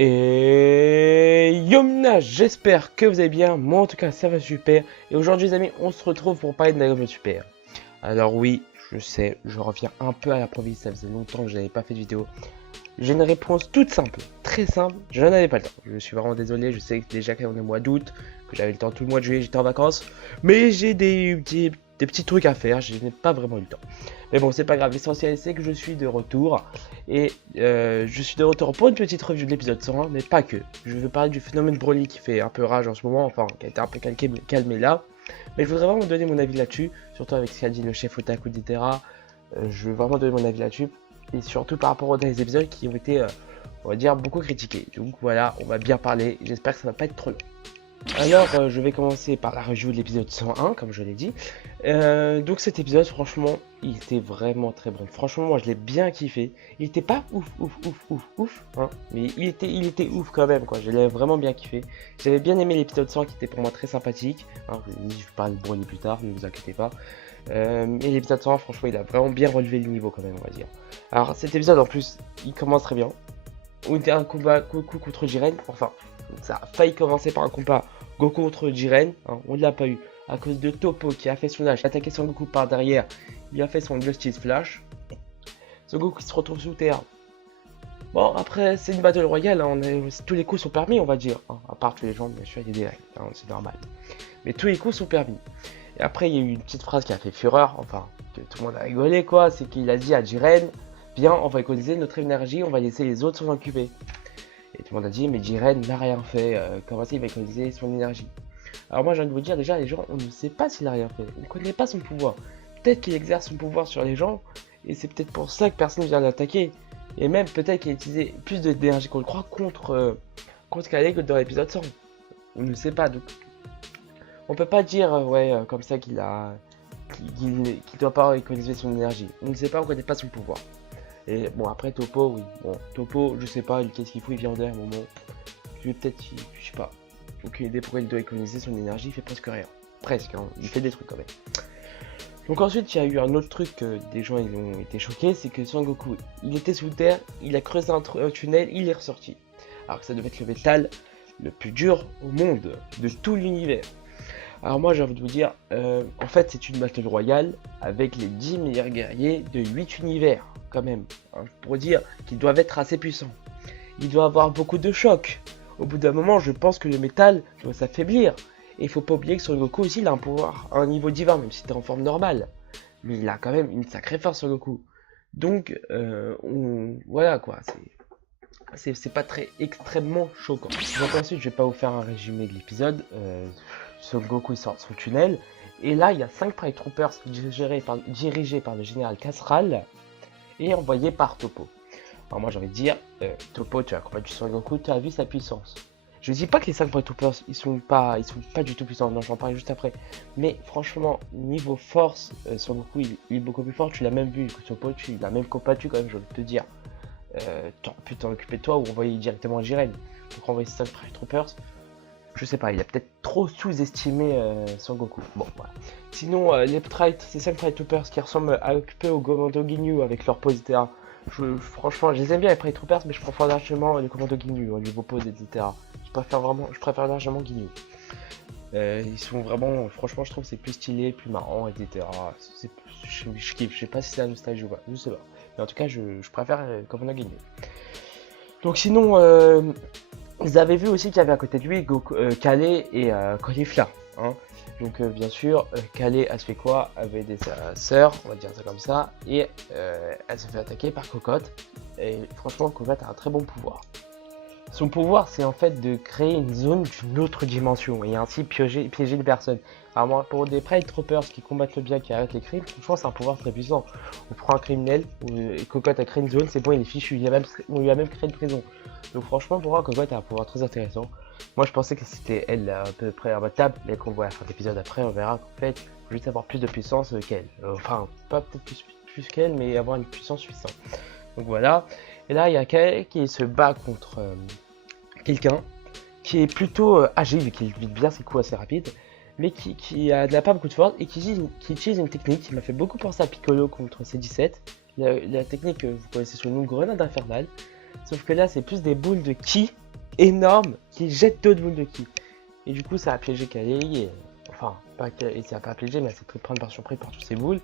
Et Yomna, j'espère que vous allez bien, moi en tout cas ça va super. Et aujourd'hui les amis, on se retrouve pour parler de Dragon Ball Super. Alors oui, je sais, je reviens un peu à l'improviste, ça faisait longtemps que je n'avais pas fait de vidéo. J'ai une réponse toute simple, très simple, je n'avais pas le temps. Je suis vraiment désolé, je sais que déjà qu'on est au mois d'août, que j'avais le temps tout le mois de juillet, j'étais en vacances. Mais j'ai des petits trucs à faire, je n'ai pas vraiment eu le temps. Mais bon, c'est pas grave, l'essentiel c'est que je suis de retour. Et je suis de retour pour une petite review de l'épisode 101, mais pas que. Je veux parler du phénomène Broly qui fait un peu rage en ce moment, enfin qui a été un peu calmé là. Mais je voudrais vraiment donner mon avis là-dessus, surtout avec ce qu'a dit le chef Otaku d'Itera. Je veux vraiment donner mon avis là-dessus. Et surtout par rapport aux derniers épisodes qui ont été, on va dire, beaucoup critiqués. Donc voilà, on va bien parler, j'espère que ça va pas être trop long. Alors, je vais commencer par la review de l'épisode 101, comme je l'ai dit. Donc cet épisode, franchement, il était vraiment très bon. Franchement, moi, je l'ai bien kiffé. Il était pas ouf, hein, mais il était ouf quand même, quoi. Je l'ai vraiment bien kiffé. J'avais bien aimé l'épisode 100 qui était pour moi très sympathique. Hein, je vais parler de Broly plus tard, ne vous inquiétez pas. Et l'épisode 100, franchement, il a vraiment bien relevé le niveau quand même, on va dire. Alors, cet épisode, en plus, il commence très bien. On était un combat Goku contre Jiren, enfin, ça a failli commencer par un combat Goku contre Jiren, hein, on ne l'a pas eu, à cause de Toppo qui a fait son âge, attaqué son Goku par derrière, il a fait son Justice Flash, Son Goku qui se retrouve sous terre. Bon, après, c'est une battle royale, hein, tous les coups sont permis, on va dire, hein, à part tous les gens, bien sûr, il y a des règles, hein, c'est normal. Mais tous les coups sont permis. Et après, il y a eu une petite phrase qui a fait fureur, enfin, que tout le monde a rigolé, quoi, c'est qu'il a dit à Jiren, bien, on va économiser notre énergie, on va laisser les autres s'en occuper. Et tout le monde a dit, mais Jiren n'a rien fait, comment ça il va économiser son énergie? Alors moi j'ai envie de vous dire, déjà les gens, on ne sait pas s'il a rien fait, on ne connaît pas son pouvoir. Peut-être qu'il exerce son pouvoir sur les gens, et c'est peut-être pour ça que personne ne vient l'attaquer. Et même peut-être qu'il a utilisé plus d'énergie qu'on le croit contre Kale que dans l'épisode 100. On ne sait pas, donc on peut pas dire, comme ça qu'il doit pas économiser son énergie. On ne sait pas, on ne connaît pas son pouvoir. Et bon, après Toppo, oui. Bon, Toppo, je sais pas, qu'est-ce qu'il fout, il vient au dernier moment. Je vais peut-être, je sais pas. Aucune idée pourquoi il doit économiser son énergie, il fait presque rien. Presque, hein, il fait des trucs quand même. Donc ensuite, il y a eu un autre truc que des gens ils ont été choqués, c'est que Son Goku, il était sous terre, il a creusé un tunnel, il est ressorti. Alors que ça devait être le métal le plus dur au monde, de tout l'univers. Alors moi j'ai envie de vous dire, en fait c'est une battle royale avec les 10 meilleurs guerriers de 8 univers, quand même. Hein, pour dire qu'ils doivent être assez puissants. Il doit avoir beaucoup de chocs. Au bout d'un moment, je pense que le métal doit s'affaiblir. Et il faut pas oublier que Son Goku aussi, il a un pouvoir à un niveau divin, même si t'es en forme normale. Mais il a quand même une sacrée force, Son Goku. Donc, voilà quoi, c'est pas très extrêmement choquant. Donc ensuite, je vais pas vous faire un résumé de l'épisode. Son Goku il sort de son tunnel. Et là, il y a 5 Pride Troopers dirigés par le général Casral et envoyés par Toppo. Alors moi j'ai envie de dire, Toppo, tu as combattu Son Goku, tu as vu sa puissance. Je dis pas que les 5 Pride Troopers ils sont pas du tout puissants, non j'en parle juste après. Mais franchement, niveau force, Son Goku il est beaucoup plus fort, tu l'as même vu, Toppo tu l'as même combattu quand même, je veux te dire. Tu aurais pu t'en occuper de toi ou envoyer directement Jiren. Donc renvoyer 5 Pride Troopers, je sais pas, il a peut-être trop sous-estimé Son Goku. Bon, voilà. Sinon, ces 5 Pride Troopers qui ressemblent un peu au Commando Ginyu avec leur pose, etc. Franchement, je les aime bien les Pride Troopers, mais je préfère largement les Commando Ginyu au niveau pose, etc. Je préfère largement Ginyu. Ils sont vraiment, franchement, je trouve que c'est plus stylé, plus marrant, etc. Je kiffe, je sais pas si c'est la nostalgie ou pas, je sais pas. Mais en tout cas, je préfère Commando Ginyu. Donc sinon, vous avez vu aussi qu'il y avait à côté de lui Kale et Caulifla. Hein. Donc bien sûr, Kale elle se fait quoi? Elle avait des sœurs, on va dire ça comme ça, et elle se fait attaquer par Cocotte. Et franchement, Cocotte a un très bon pouvoir. Son pouvoir, c'est en fait de créer une zone d'une autre dimension et ainsi piéger les personnes. Alors moi, pour des Pride Troopers qui combattent le bien, qui arrêtent les crimes, franchement, c'est un pouvoir très puissant. On prend un criminel, et Cocotte a créé une zone, c'est bon, il est fichu, on lui a même créé une prison. Donc franchement, pour moi, Cocotte a un pouvoir très intéressant. Moi, je pensais que c'était elle à peu près imbattable, mais qu'on voit à la fin de l'épisode après, on verra qu'en fait, il faut juste avoir plus de puissance qu'elle. Enfin, pas peut-être plus qu'elle, mais avoir une puissance suffisante. Donc voilà. Et là, il y a Kale qui se bat contre quelqu'un qui est plutôt âgé, vu qu'il vide bien ses coups assez rapides, mais qui n'a pas beaucoup de force et qui utilise une technique qui m'a fait beaucoup penser à Piccolo contre C17. La technique, vous connaissez sous le nom de grenade infernale, sauf que là, c'est plus des boules de ki énorme qui jette d'autres boules de ki. Et du coup, ça a piégé Kali. Enfin, ça a pas piégé, mais c'est pris prendre par surprise par toutes ces boules,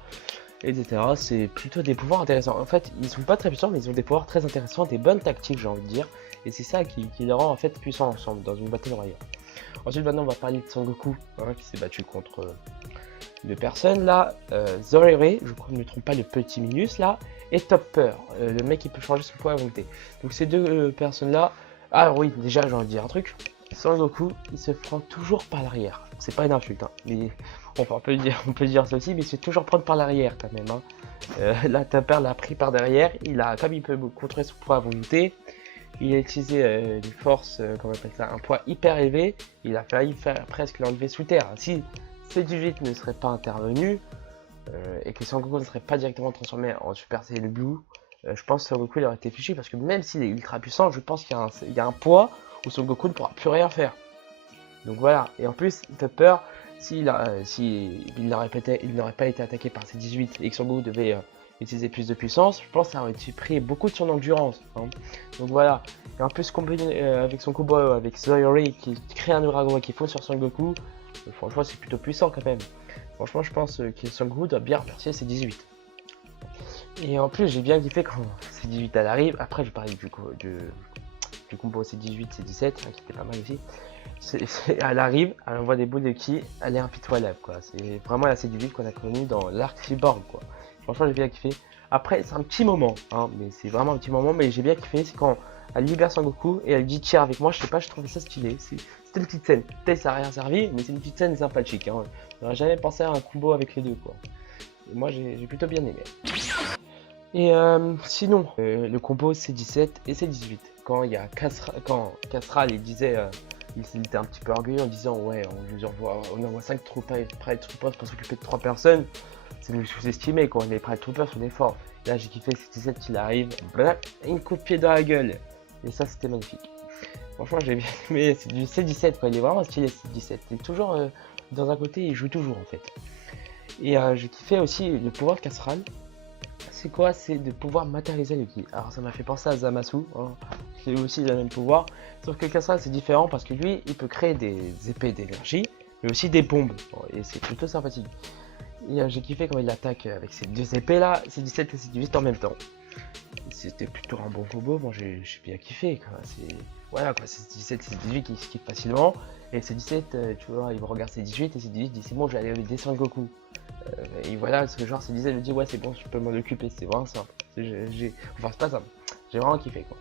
etc. C'est plutôt des pouvoirs intéressants. En fait, ils sont pas très puissants, mais ils ont des pouvoirs très intéressants, des bonnes tactiques, j'ai envie de dire. Et c'est ça qui les rend en fait puissants ensemble dans une bataille royale. Ensuite, maintenant, on va parler de Son Goku, hein, qui s'est battu contre deux personnes là. Zorere, je crois que je ne me trompe pas, le petit Minus là, et Topper, le mec qui peut changer son poids à volonté. Donc ces deux personnes là. Ah oui, déjà, j'ai envie de dire un truc. Son Goku, il se prend toujours par l'arrière. C'est pas une insulte, hein, mais on peut dire ça aussi, mais c'est toujours prendre par l'arrière quand même. Hein. Là, Topper l'a pris par derrière. Comme il peut contrôler son poids à volonté, il a utilisé une force, comment on appelle ça, un poids hyper élevé. Il a failli presque l'enlever sous terre. Si C18 ne serait pas intervenu et que Son Goku ne serait pas directement transformé en Super Saiyan Blue, je pense que Son Goku il aurait été fichu parce que même s'il est ultra puissant, je pense qu'il y a un poids où Son Goku ne pourra plus rien faire. Donc voilà. Et en plus, Topper, s'il n'aurait pas été attaqué par C18 et que Son Goku devait utiliser plus de puissance, je pense que ça aurait pris beaucoup de son endurance. Hein. Donc voilà. Et en plus, combiné avec son combo avec Zoyori qui crée un Urago qui fonce sur Son Goku, franchement, c'est plutôt puissant quand même. Franchement, je pense que Son Goku doit bien remercier C18. Et en plus, j'ai bien kiffé quand C18 elle arrive. Après, je parlais du combo C18, C17, hein, qui était pas mal aussi. Elle arrive, elle envoie des boules de ki, elle est impitoyable quoi. C'est vraiment la C18 qu'on a connue dans l'arc Cyborg quoi. Franchement, j'ai bien kiffé. Après, c'est un petit moment, hein, mais c'est vraiment un petit moment, mais j'ai bien kiffé. C'est quand elle libère Son Goku et elle dit tire avec moi. Je sais pas, je trouvais ça stylé. C'était une petite scène. Peut-être ça n'a rien servi, mais c'est une petite scène sympathique. Hein. J'aurais jamais pensé à un combo avec les deux quoi. Et moi, j'ai plutôt bien aimé. Et sinon, le combo C17 et C18. Quand il y a Castral, il disait, il était un petit peu orgueilleux en disant ouais, on envoie 5 troopers pour s'occuper de 3 personnes. C'est nous sous-estimer quoi, les Pride Troopers sont des forts. Là j'ai kiffé C17 qui arrive, une coup de pied dans la gueule. Et ça c'était magnifique. Franchement j'ai bien aimé, c'est du C17 quoi, il est vraiment stylé C17. Il est toujours dans un côté, il joue toujours en fait. Et j'ai kiffé aussi le pouvoir de Castral. C'est quoi? C'est de pouvoir matérialiser le ki. Alors ça m'a fait penser à Zamasu, hein, qui a aussi le même pouvoir. Sauf que Castral c'est différent parce que lui, il peut créer des épées d'énergie, mais aussi des bombes. Et c'est plutôt sympathique. Et j'ai kiffé quand il attaque avec ces deux épées là, c'est 17 et c'est 18 en même temps. C'était plutôt un bon combo, moi j'ai bien kiffé. Voilà quoi, c'est 17 et c'est 18 qui se kiffent facilement. Et c'est 17, tu vois, il me regarde c'est 18 et c'est 18, il dit c'est bon, j'allais descendre Goku. Et voilà, ce genre, c'est 17, je dis ouais, c'est bon, je peux m'en occuper, c'est vraiment simple. Enfin, c'est pas simple, j'ai vraiment kiffé quoi.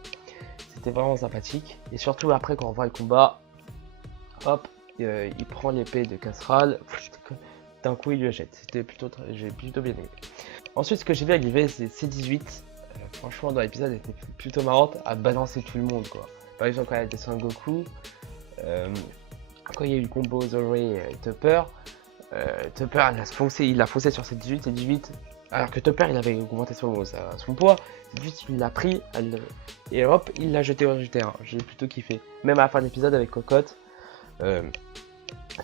C'était vraiment sympathique. Et surtout après, quand on voit le combat, hop, il prend l'épée de Castral, d'un coup il le jette. J'ai plutôt bien aimé. Ensuite, ce que j'ai vu avec l'IV, c'est C18. Franchement, dans l'épisode, elle était plutôt marrante à balancer tout le monde quoi. Par exemple, quand elle était Son Goku, quand il y a eu le combo Zorro et Topper, Topper il a foncé sur C18, C18, alors que Topper il avait augmenté son poids, C18 il l'a pris, et hop, il l'a jeté au GT1. J'ai plutôt kiffé. Même à la fin de l'épisode avec Cocotte,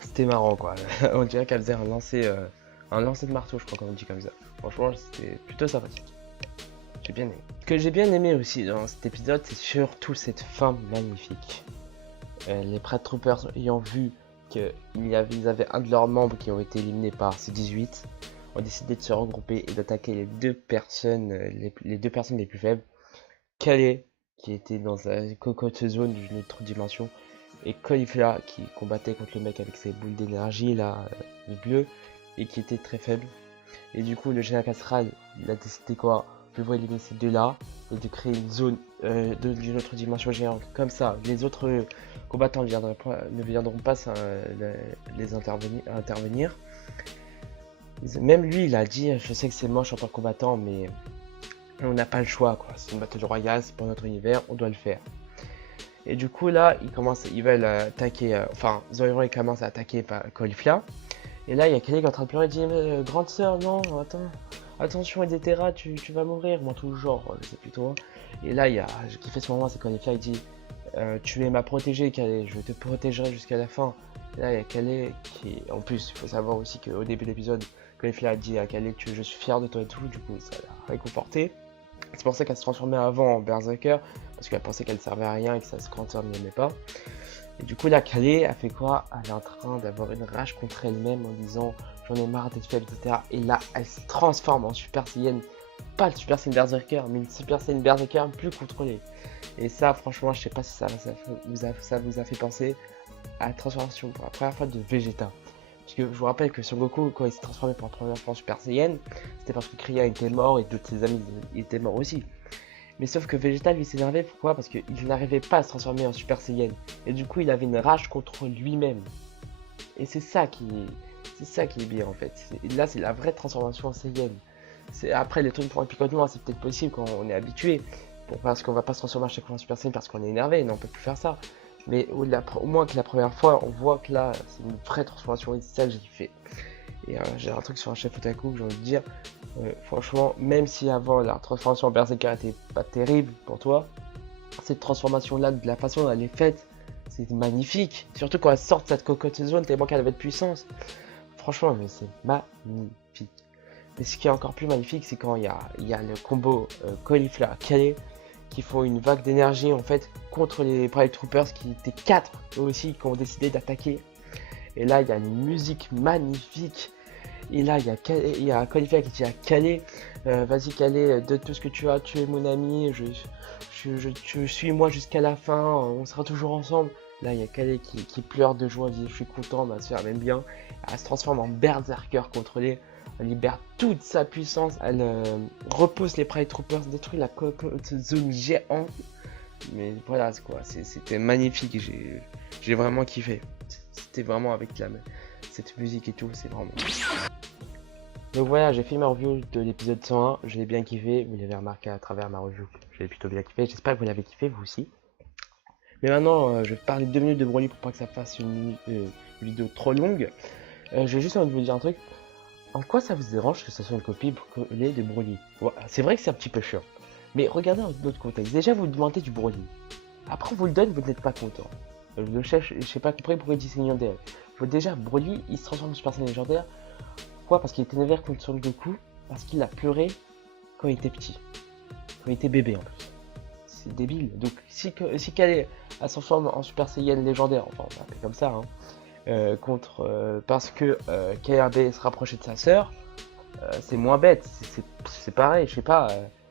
c'était marrant quoi. On dirait qu'elle faisait un lancer de marteau, je crois qu'on dit comme ça. Franchement, c'était plutôt sympathique. J'ai bien aimé. Ce que j'ai bien aimé aussi dans cet épisode, c'est surtout cette fin magnifique. Les Pride Troopers ayant vu qu'ils avaient un de leurs membres qui ont été éliminés par C18, ont décidé de se regrouper et d'attaquer les deux personnes les plus faibles. Calais, qui était dans la cocotte zone d'une autre dimension, et Caulifla qui combattait contre le mec avec ses boules d'énergie là, bleu, et qui était très faible. Et du coup, le général Castral, il a décidé quoi? Je vais éliminer ces deux là et de créer une zone d'une autre dimension géante. Comme ça, les autres combattants ne viendront pas les intervenir. Même lui, il a dit, je sais que c'est moche en tant que combattant, mais on n'a pas le choix, quoi. C'est une bataille royale, c'est pour notre univers, on doit le faire. Et du coup, là, ils veulent attaquer, Zoiro il commence à attaquer par Caulifla. Et là, il y a Kelly qui est en train de pleurer, il dit, grande sœur, non, attends. Attention, etc., tu vas mourir, moi tout le genre, c'est plutôt. Et là, j'ai kiffé ce moment, c'est quand Caulifla il dit tu es ma protégée, Calais, je te protégerai jusqu'à la fin. Et là, il y a Calais qui. En plus, il faut savoir aussi qu'au début de l'épisode, Caulifla a dit à Calais je suis fier de toi et tout, du coup, ça l'a réconforté. C'est pour ça qu'elle se transformait avant en Berserker, parce qu'elle pensait qu'elle servait à rien et que ça se transformait pas. Et du coup la Calais a fait quoi? Elle est en train d'avoir une rage contre elle-même en disant j'en ai marre d'être faible, etc. Et là elle se transforme en Super Saiyan, pas le Super Saiyan Berserker, mais une Super Saiyan Berserker plus contrôlée. Et ça franchement je sais pas si ça vous a fait penser à la transformation pour la première fois de Vegeta. Parce que je vous rappelle que Son Goku, quand il s'est transformé pour la première fois en Super Saiyan, c'était parce que Krillin était mort et d'autres de ses amis étaient morts aussi. Mais sauf que Vegeta lui s'énervait, pourquoi? Parce qu'il n'arrivait pas à se transformer en Super Saiyan. Et du coup il avait une rage contre lui-même. Et c'est ça qui est bien en fait. Là c'est la vraie transformation en Saiyan. Après les trucs pour un picotement, c'est peut-être possible quand on est habitué. Parce qu'on va pas se transformer à chaque fois en Super Saiyan parce qu'on est énervé, non on peut plus faire ça. Mais au moins que la première fois, on voit que là, c'est une vraie transformation et c'est ça que j'ai kiffé. Et j'ai un truc sur un chef otaku que j'ai envie de dire. Franchement, même si avant la transformation en Berserker était pas terrible pour toi, cette transformation-là, de la façon dont elle est faite, c'est magnifique. Surtout quand elle sort de cette cocotte zone, tellement qu'elle avait de puissance. Franchement, mais c'est magnifique. Et ce qui est encore plus magnifique, c'est quand il y a le combo Caulifla Calais qui font une vague d'énergie en fait contre les Pride Troopers qui étaient 4 eux aussi qui ont décidé d'attaquer. Et là il y a une musique magnifique. Et là il y a Caulifla qui dit à Calais, vas-y Calais, de tout ce que tu as, tu es mon ami, je suis moi jusqu'à la fin, on sera toujours ensemble. Là il y a Calais qui pleure de joie, dit je suis content, ma soeur m'aime bien. Elle se transforme en berserker contrôlé. Elle libère toute sa puissance, elle repousse les Pride Troopers, détruit la zone géante. Mais voilà, c'était magnifique, j'ai vraiment kiffé. C'était vraiment avec cette musique et tout, c'est vraiment... Donc voilà, j'ai fait ma review de l'épisode 101, je l'ai bien kiffé, vous l'avez remarqué à travers ma review, je l'ai plutôt bien kiffé, j'espère que vous l'avez kiffé vous aussi. Mais maintenant, je vais parler 2 minutes de Broly pour pas que ça fasse une vidéo trop longue. J'ai juste envie de vous dire un truc. En quoi ça vous dérange que ce soit une copie collée de Broly? Ouais, c'est vrai que c'est un petit peu chiant. Mais regardez dans d'autres contextes. Déjà, vous demandez du Broly. Après, on vous le donne, vous n'êtes pas content. Je sais pas compris pourquoi il dit c'est légendaire. Déjà, Broly, il se transforme en Super Saiyan légendaire. Pourquoi? Parce qu'il était énervé contre Son Goku. Parce qu'il a pleuré quand il était petit. Quand il était bébé en plus. C'est débile. Donc, si Calais se transforme en Super Saiyan légendaire, enfin, on va appeler comme ça, hein. Parce que KRB se rapprochait de sa sœur, c'est moins bête, c'est pareil, je sais pas,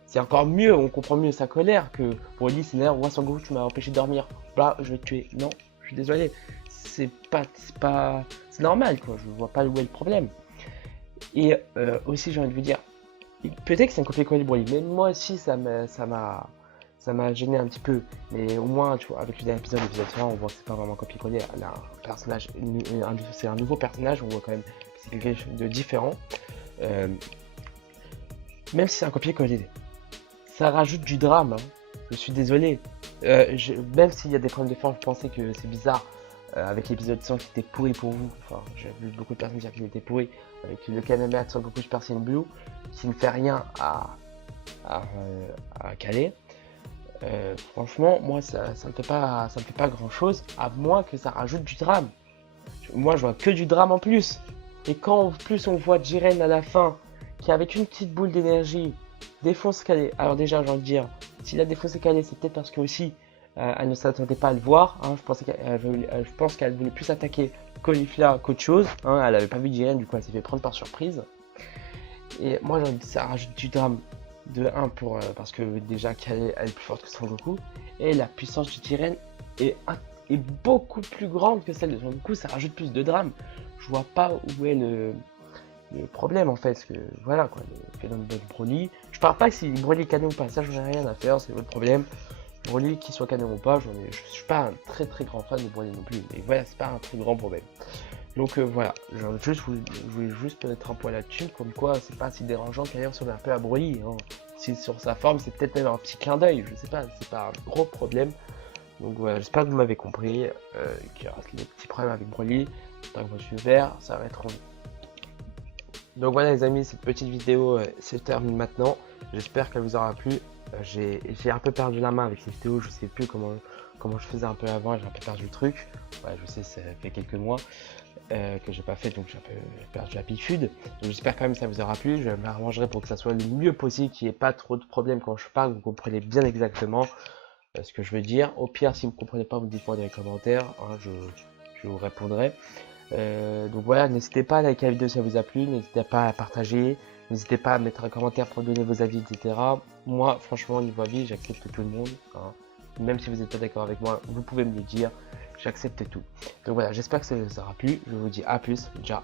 c'est encore mieux, on comprend mieux sa colère que pour lui c'est l'énerve, ouais Sangoku tu m'as empêché de dormir, là je vais te tuer, non, je suis désolé, c'est normal quoi, je vois pas où est le problème. Et aussi j'ai envie de vous dire, peut-être que c'est un copier-coller Broly, mais moi aussi ça m'a gêné un petit peu, mais au moins, tu vois, avec l'épisode 1, on voit que c'est pas vraiment copier-coller. Là, un personnage, c'est un nouveau personnage, on voit quand même que c'est quelque chose de différent. Même si c'est un copier-coller, ça rajoute du drame, hein. Je suis désolé. Même s'il y a des problèmes de forme, je pensais que c'est bizarre. Avec l'épisode 100 qui était pourri pour vous, enfin, j'ai vu beaucoup de personnes dire qu'il était pourri, avec le Kamehameha de Son Goku Super Saiyan Blue, qui ne fait rien à Calais. Franchement, moi ça me fait pas grand chose, à moins que ça rajoute du drame. Moi je vois que du drame en plus. Et quand en plus on voit Jiren à la fin, qui avec une petite boule d'énergie défonce Calais. Alors déjà j'ai envie de dire, s'il a défoncé Calais, c'est peut-être parce que aussi elle ne s'attendait pas à le voir. Hein. Je pense qu'elle voulait plus attaquer Caulifla qu'autre chose. Hein. Elle avait pas vu Jiren, du coup elle s'est fait prendre par surprise. Et moi j'ai envie de dire, ça rajoute du drame. De 1 parce que déjà qu'elle est plus forte que Son Goku et la puissance du Jiren est beaucoup plus grande que celle de Son Goku, ça rajoute plus de drame. Je vois pas où est le problème en fait, parce que voilà quoi, le phénomène de Broly. Je parle pas si Broly est canon ou pas, ça j'en ai rien à faire, c'est votre problème. Broly qu'il soit canon ou pas, je suis pas un très grand fan de Broly non plus, mais voilà, c'est pas un très grand problème. Donc voilà, je voulais juste mettre un point là-dessus, comme quoi c'est pas si dérangeant qu'ailleurs ressemble un peu à Broly. Hein. Si sur sa forme, c'est peut-être même un petit clin d'œil, je sais pas, c'est pas un gros problème. Donc voilà, j'espère que vous m'avez compris, qu'il y aura des petits problèmes avec Broly. Tant que je suis vert, ça va être rond. Donc voilà les amis, cette petite vidéo se termine maintenant. J'espère qu'elle vous aura plu. J'ai un peu perdu la main avec cette vidéo, je sais plus comment je faisais un peu avant, j'ai un peu perdu le truc. Ouais, je sais, ça fait quelques mois que j'ai pas fait, donc j'ai un peu perdu l'habitude. Donc j'espère quand même que ça vous aura plu. Je m'arrangerai pour que ça soit le mieux possible, qu'il n'y ait pas trop de problèmes quand je parle, vous comprenez bien exactement. ce que je veux dire. Au pire, si vous ne comprenez pas, vous me dites-moi dans les commentaires, hein, je vous répondrai. Donc voilà, n'hésitez pas à liker la vidéo si ça vous a plu, n'hésitez pas à partager, n'hésitez pas à mettre un commentaire pour donner vos avis, etc. Moi, franchement, au niveau avis, j'accepte tout le monde, hein. Même si vous n'êtes pas d'accord avec moi, vous pouvez me le dire, j'accepte tout. Donc voilà, j'espère que ça vous aura plu, je vous dis à plus, ciao.